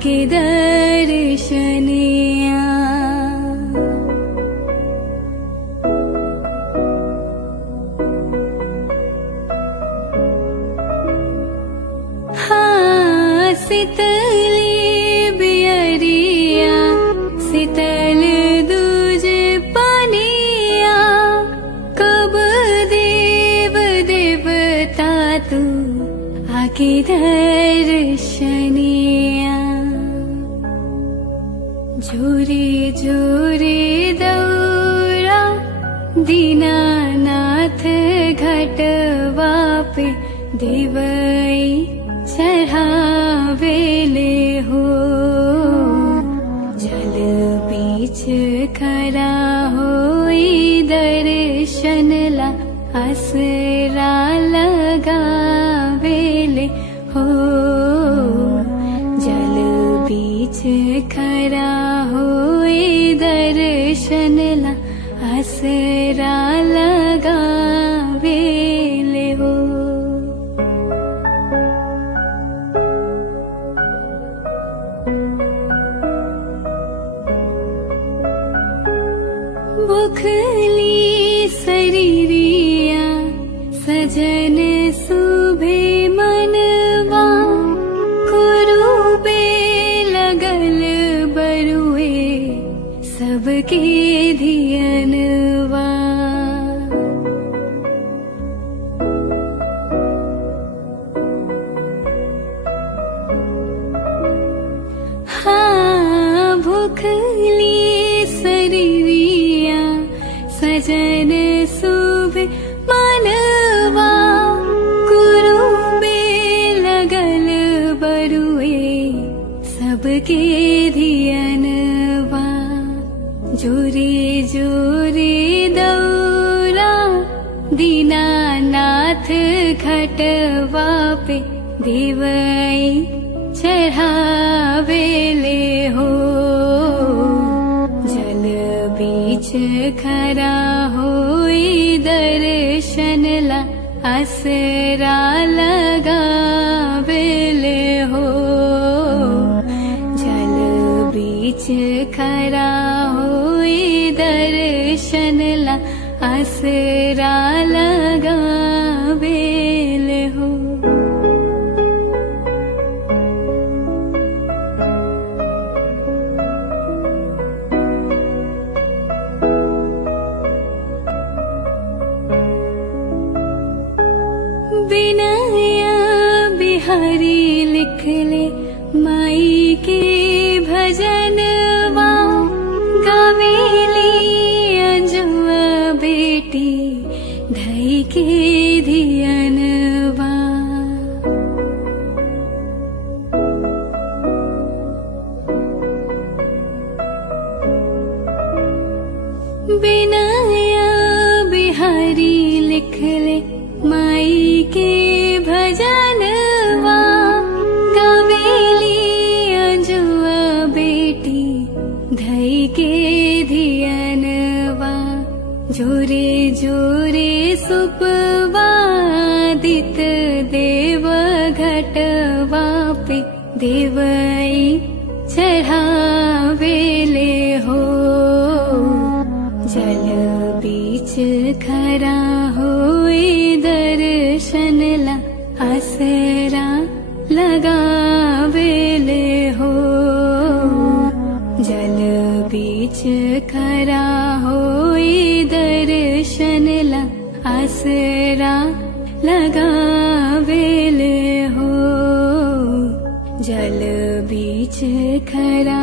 आके दर्शनिया। हाँ शीतली बियरिया शीतल दूज पनिया, कब देव देवता तू आके दर्शनिया। जोरे जोरे दौरा दीनानाथ घटवा पे देवई चढ़ावेले हो। जल बीच खड़ा होई दर्शन ला आसरा लगावेले हो। जल बीच खड़ा होई दर्शन ला आसरा लगावेले हो। बुखली शरीरिया सजन सुभे मनवा, कुरूबे लगल बरुए सबके धियनवा। हाँ भूखली शरीरिया सजन सुभे मनवा, कुरूबे लगल बरुए सबके धियनवा। जोरे जोरे दौरा दीनानाथ घटवा पे देवई चढ़ावेले हो। जल बीच खड़ा होई दर्शन ला आसरा लगावेले हो। जल बीच खड़ा होई दर्शन ला आसरा लगावेले हो। विनया बिहारी लिखले माई के भजनवा, गावेली अंजुआ बेटी धई के धियनवा। विनया बिहारी लिखले माई के भजनवा, गावेली अंजुआ बेटी धई के धियनवा। जोरे जोरे सुपवादित देव घटवा पे देवई चढ़ावेले हो। जल बीच खड़ा होई दर्शन ला आसरा लगावेले हो। जल बीच खड़ा होई दर्शन ला आसरा लगावेले हो। जल बीच खड़ा